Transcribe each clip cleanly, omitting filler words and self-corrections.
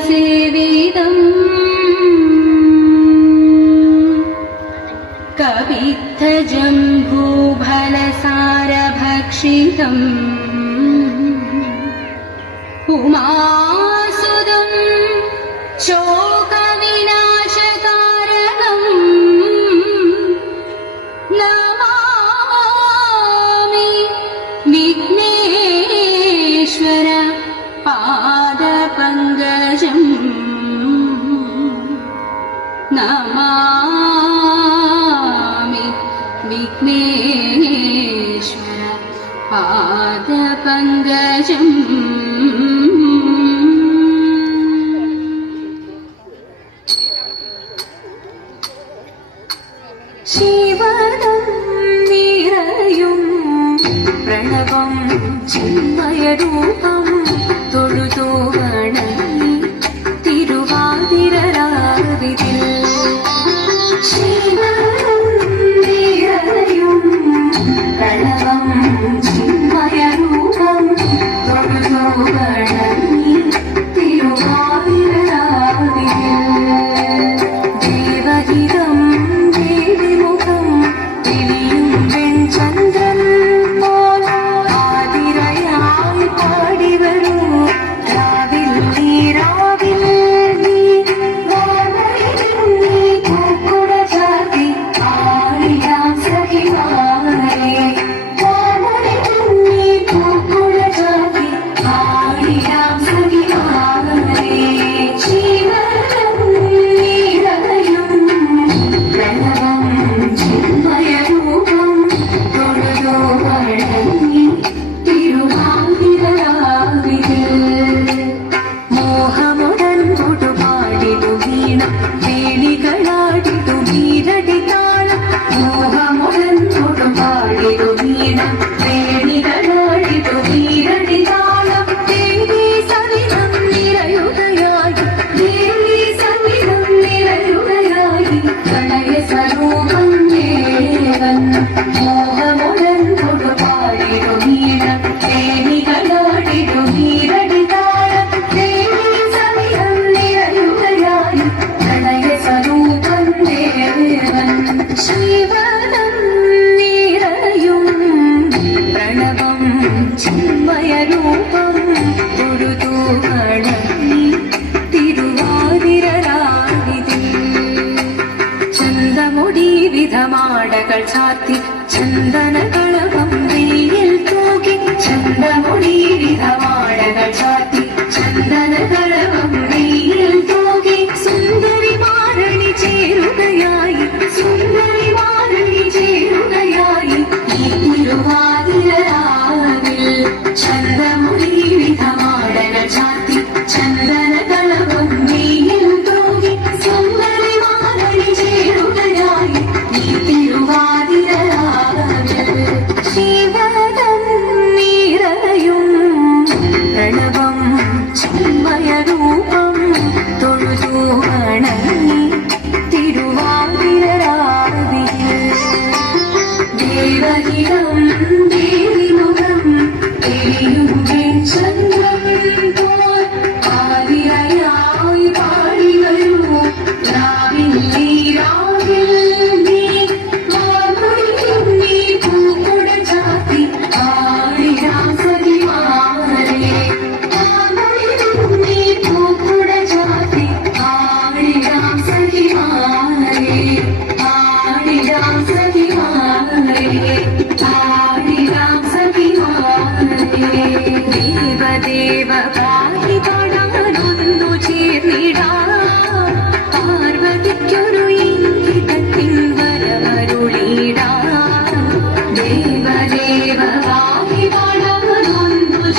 भूतगणाधिसेवितम् कवित्थजम्बूफलसारभक्षितम् उमासुदं शोकविनाशकारकम् नमामि विघ्नेश्वर पादपङ्कजम् नमामि विघ्नेश्वर पादपङ्कजम् शिवनं निरयुं प्रणवं चिन्मयरूपं തൊഴുതു വണങ്ങി തിരുവാതിരരാവിതിൽ ശിവനും നിറയും പ്രണവം ചിന്മയരൂപം തൊഴുതു വണങ്ങി തിരുവാതിരരാവിതിൽ ദേവഹിതം ദേവിമുഖം തെളിയും വെൺചന്ദ്രൻ പോൽ ആതിരയായി പാടിവരൂ രാവിൽ നീ പൂക്കുട ചാർത്തി ആടിയാം സഖിമാരെ പൂക്കുട ചാർത്തി ആടിയാം സഖിമാരെ ശിവനും നിറയും പ്രണവം ചിന്മയരൂപം തൊഴുതു വണങ്ങി തിരുവാതിരരാവിതിൽ മോഹമുടൻ തൊടുപാടിടു വീണം വേണികളാടിടു വീരടി താളം മോഹമുടൻ തൊടുപാടിടു വീണം വേണികളാടിടു വീരടി താളം ദേവി സവിധം നിറയുകയായി ദേവി സവിധം നിറയുകയായി പ്രണയ സ്വരൂപം ദേവൻ മോഹമുടൻ തൊടുപാടിടു വീണം വേണികളാടിടു വീരടി താളം ദേവി സവിധം നിറയുകയായി പ്രണയ സ്വരൂപം ദേവൻ ശിവനം നിറയും പ്രണവം ചിന്മയരൂപം തൊഴുതു വണങ്ങി തിരുവാതിരരാവിതിൽ ചന്തമുടി വിധമാടകൾ ചാർത്തി ചന്ദനകളകം വെയിൽ തൂകി ചന്തമുടി വിധമാടകൾ ചാർത്തി ചന്ദനകളകം വെയിൽ തൂകി സുന്ദരി മാരണി ചേരുകയായി സുന്ദരി മാരണി ചേരുകയായി ഈ തിരുവാതിരരാവിൽ ചന്തമുടി വിധമാടകൾ ചാർത്തി ചന്ദനകളകം വെയിൽ തൂകി സുന്ദരി മാരണി ചേരുകയായി ഈ തിരുവാതിരരാവിൽ ശിവനം നിറയും പ്രണവം ചിന്മയരൂപം തൊഴുതു വണങ്ങി തിരുവാതിരരാവിൽ ദേവഹിതം ദേവിമുഖം തെളിയും വെൺചന്ദ്രൻ പോൽ ആതിരയായി പാടിവരൂ രാവിൽ നീ മാർഗഴി പൂക്കുട ചാർത്തി ആടിയാം സഖിമാരെ മാർഗഴി പൂക്കുട ചാർത്തി ആടിയാം സഖിമാരെ ആടിയാം സഖിമാരെ ആടിയാം സഖിമാരെ ദേവദേവ പാടി പാടാനൊന്നു ചേർന്നിടാം പാർവതിക്കൊരു ഇംഗിതത്തിൻ വരമരുളിടാം ദേവദേവ പാടി പാടാനൊന്നു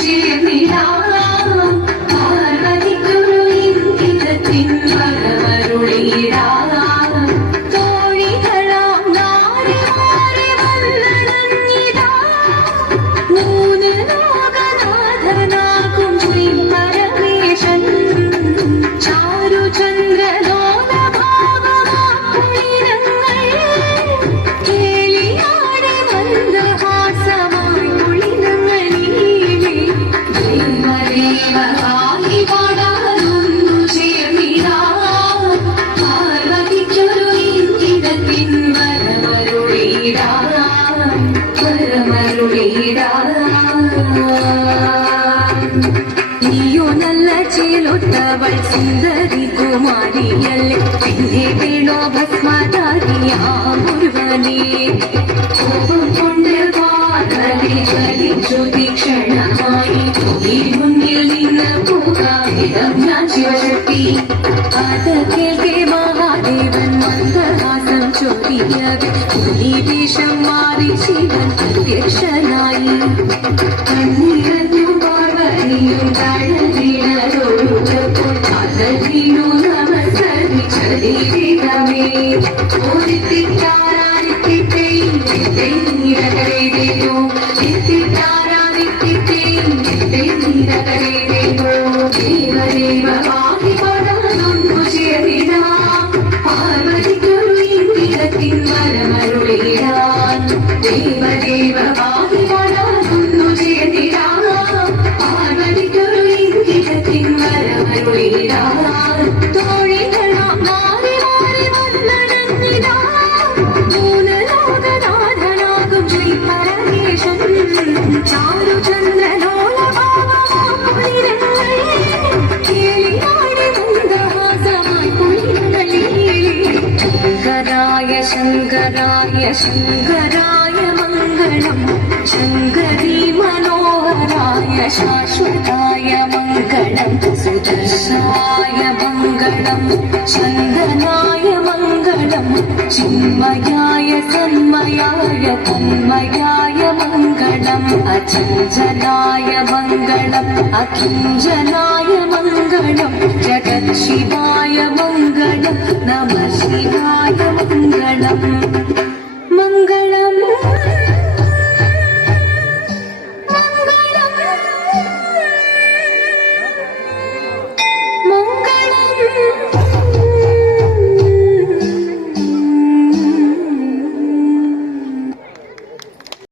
ചേർന്നിടാം പാർവതിക്കൊരു ഇംഗിതത്തിൻ വരമരുളിടാം തോഴികളാം നാരിമാരെ വന്നണഞ്ഞിടാം മൂന്ന് ലോകനാഥനാകും ശ്രീ നീയോ നല്ല ചേലൊത്തവൾ സുന്ദരി കുമാരിയല്ലേ പിന്നെ വേണോ ഭസ്മധാരിയാമുരുവനേ കോപം കൊണ്ട് വാതലി ജ്വലിച്ചു തീക്ഷണമായി ഈ മുന്നിൽ നിന്ന് പോകാം ഞാൻ ശിവശക്തി അത് കേൾക്കെ മഹാദേവൻ മന്ദഹാസം ചൊരിയവൻ ഈ വേഷം മാറി ശിവൻ പ്രത്യക്ഷനായി കണ്ണീരഞ്ഞു പാർവതിയും കടലിടൊഴുകപ്പോൾ അതീനു നമസ്കരിച്ചതീരമേ ഓരിത്തിട്ടാരാദിത്തിത്തേ നീരകരേതേനോ എത്തിട്ടാരാദിത്തിത്തേ നീരകരേതേനോ ദേവദേവ വാഹി പടർന്നൊന്നു ചേർന്നിടാം പാർവതിക്കൊരു ഇംഗിതത്തിൻ വരമരുളിടാൻ ദേവദേവ വാഹി പടർന്നൊന്നു ചേർന്നിടാം പാർവതിക്കൊരു ഇംഗിതത്തിൻ വരമരുളിടാൻ തോഴികളാം മാറി മാറി വന്നടന്നിടാം മൂന്ന് ലോകനാഥനാകും ശ്രീ പരമേശൻ ചാരുചന്ദ്രനോളഭാവമാകുളിരങ്ങൾ കേളിയാടി മന്ദഹാസമായി കുളിരങ്ങളീ ശങ്കരായ ശങ്കരായ ശങ്കരായ മംഗളം ശങ്കരീ മനോഹരായ ശാശ്വതായ മംഗളം സുദർശനായ മംഗളം ചന്ദനായ മംഗളം ചിന്മയായ തന്മയായ തന്മയായ മംഗളം അചഞ്ചലായ മംഗളം അകിഞ്ചനായ മംഗളം ജഗത് ശിവായ മംഗളം